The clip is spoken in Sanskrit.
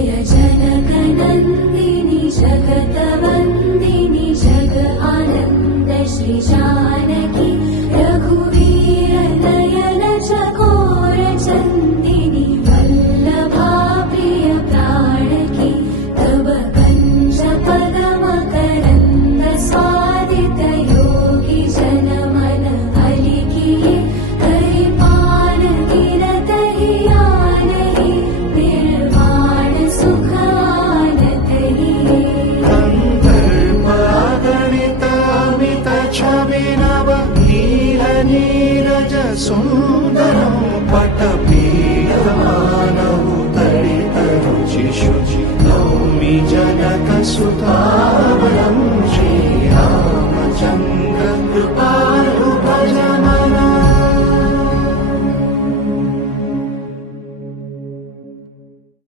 जय जनकनन्दिनि जगतवन्दिनि जग आनन्द श्री जानकी रघुवीर नयन चकोर चन्दिनि वल्लभा प्रिय प्राणकी तव कञ्ज पदम करन्द स्वादित योगी जनमन अलिकिये करिपान गिरत हियानहि निर्वाण सुख आनतहिये गणित अमित छवि नव नील नीरज सुन्दरं पटपीठमानौ दलित रुचि शुचि नौमि जनक सुतावनि